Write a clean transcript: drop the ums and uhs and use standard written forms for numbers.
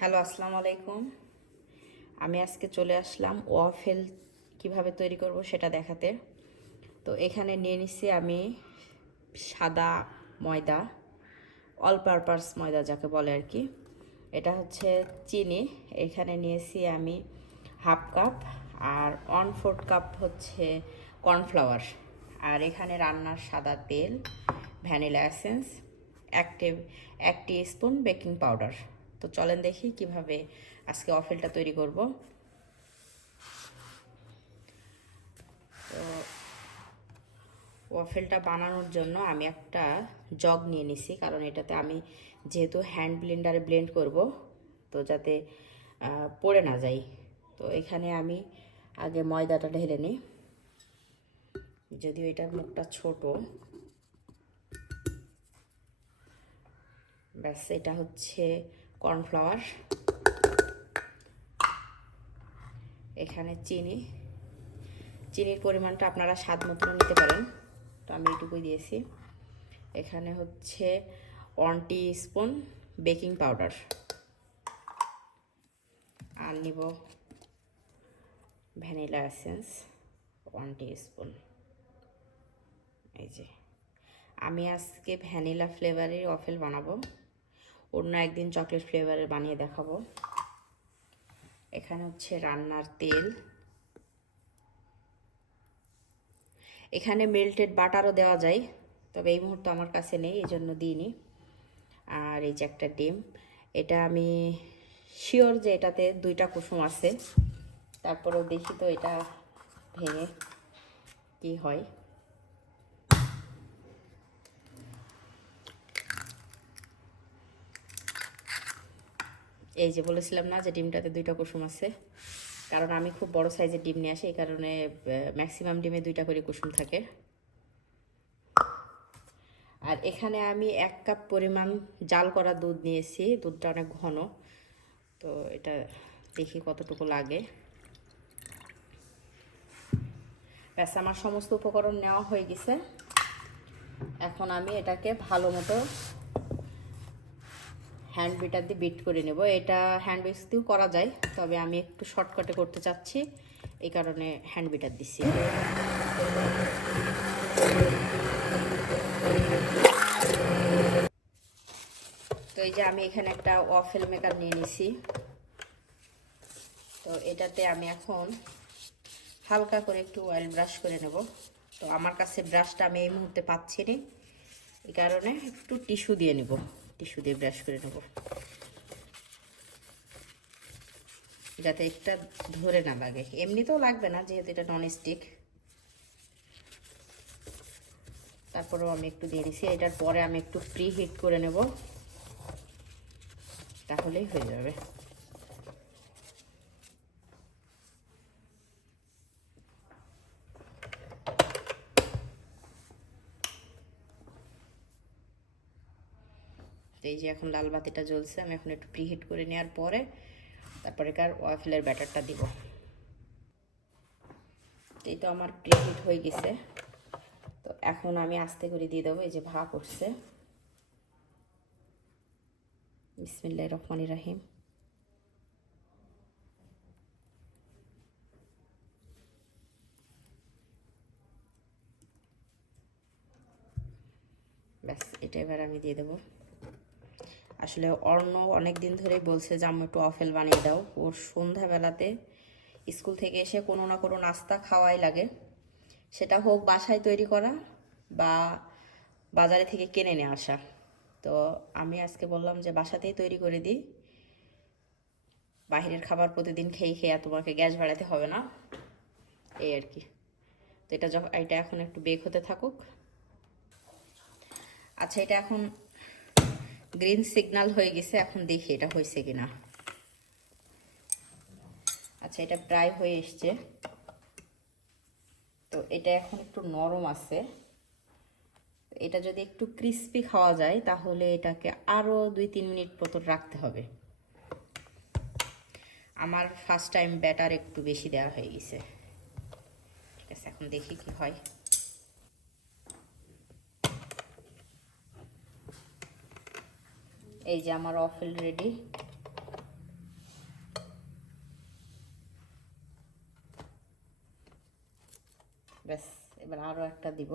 Hello, আসসালামু আলাইকুম। আমি আজকে চলে আসলাম ওয়াফেল কিভাবে তৈরি করব সেটা দেখাতে। তো এখানে নিয়ে নিচ্ছি আমি সাদা ময়দা, অল পারপাস ময়দা যাকে বলে আর কি। এটা হচ্ছে চিনি। এখানে নিয়েছি আমি হাফ কাপ, আর 1/4 কাপ হচ্ছে কর্নফ্লাওয়ার। আর এখানে রান্নার সাদা তেল, ভ্যানিলা এসেন্স, এক স্পুন বেকিং পাউডার। তো চলেন দেখি কিভাবে আজকে ওয়াফেলটা তৈরি করব। তো ওয়াফেলটা বানানোর জন্য আমি একটা জগ নিয়ে নিছি, কারণ এটাতে আমি যেহেতু হ্যান্ড ব্লেন্ডারে ব্লেন্ড করব, তো যাতে পড়ে না যায়। তো এখানে আমি আগে ময়দাটা ঢেলে নিই, যদিও এটার মুখটা ছোট। ব্যাস, এটা হচ্ছে কর্নফ্লাওয়ার। এখানে চিনির পরিমাণটা আপনারা স্বাদ মতো নিতে পারেন, তো আমি এটুকুই দিয়েছি। এখানে হচ্ছে 1 স্পুন বেকিং পাউডার, আর নিব ভ্যানিলা এসেন্স 1 স্পুন। এই যে আমি আজকে ভ্যানিলা ফ্লেভারের ওয়াফেল বানাবো, অন্য একদিন চকলেট ফ্লেভারের বানিয়ে দেখাবো। এখানে হচ্ছে রান্নার তেল, এখানে মেল্টেড বাটারও দেওয়া যায়, তবে এই মুহূর্তে আমার কাছে নেই, এই জন্য দিইনি। আর এই যে একটা ডিম, এটা আমি শিওর যে এটাতে 2টা কুসুম আছে, তারপরেও দেখি তো এটা ভেঙে কি হয়। এই যে বলেছিলাম না যে ডিমটাতে 2টা কুসুম আছে, কারণ আমি খুব বড় সাইজের ডিম নিয়ে আসি, এই কারণে ম্যাক্সিমাম ডিমে 2টা করে কুসুম থাকে। আর এখানে আমি 1 কাপ পরিমাণ জাল করা দুধ নিয়েছি, দুধটা অনেক ঘন, তো এটা দেখি কতটুকু লাগে। ব্যাস, আমার সমস্ত উপকরণ নেওয়া হয়ে গেছে। এখন আমি এটাকে ভালো মতো হ্যান্ড বিটার দিয়ে বিট করে নেব। এটা হ্যান্ড উইক্স দিয়েও করা যায়, তবে আমি একটু শর্টকাটে করতে চাচ্ছি, এই কারণে হ্যান্ড বিটার দিচ্ছি। তো এই যে আমি এখানে একটা ওয়াফেল মেকার নিয়ে নিছি, তো এটাতে আমি এখন হালকা করে একটু অয়েল ব্রাশ করে নেব। তো আমার কাছে ব্রাশটা আমি এই মুহূর্তে পাচ্ছি না, এই কারণে একটু টিস্যু দিয়ে নেব, টিস্যু দিয়ে ব্রাশ করে নেব, যাতে একটা ধরে না লাগে। এমনিতেও লাগবে না, যেহেতু এটা ননস্টিক। তারপরেও আমি একটু দিয়ে দিছি। এটার পরে আমি একটু প্রি হিট করে নেব, তাহলেই হয়ে যাবে। এই যে এখন লাল বাতিটা জ্বলছে, আমি এখন একটু প্রি হিট করে নেওয়ার পরে তারপরে কার ওয়াফেলের ব্যাটারটা দিব। এই তো আমার প্রি হিট হয়ে গেছে, তো এখন আমি আস্তে করে দিয়ে দেবো। এই যে ভাপ উঠছে, বিসমিল্লাহির রহমানির রহিম। ব্যাস, এটা এবার আমি দিয়ে দেবো। আসলে অর্ণ অনেক দিন ধরেই বলছে যে আম্মু একটু ওয়াফেল বানিয়ে দাও। ওর সন্ধ্যাবেলাতে স্কুল থেকে এসে কোনো না কোনো নাস্তা খাওয়াই লাগে, সেটা হোক বাসায় তৈরি করা বা বাজারে থেকে কিনে নিয়ে আসা। তো আমি আজকে বললাম যে বাসাতেই তৈরি করে দিই, বাহিরের খাবার প্রতিদিন খেয়ে খেয়ে তোমাকে গ্যাস বাড়াতে হবে না, এই আর কি। তো এটা এখন একটু বেক হতে থাকুক। আচ্ছা, এটা এখন গ্রিন সিগন্যাল হয়ে গেছে, এখন দেখি এটা হয়েছে কিনা। আচ্ছা, এটা প্রায় হয়ে এসছে, তো এটা এখন একটু নরম আছে। এটা যদি একটু ক্রিস্পি খাওয়া যায় তাহলে এটাকে আরও 2-3 মিনিট মতো রাখতে হবে। আমার ফার্স্ট টাইম ব্যাটার একটু বেশি দেওয়া হয়ে গেছে। ঠিক আছে, এখন দেখি কি হয়। এই যে আমার ওয়াফেল রেডি। ব্যাস, এবার আরও একটা দিব।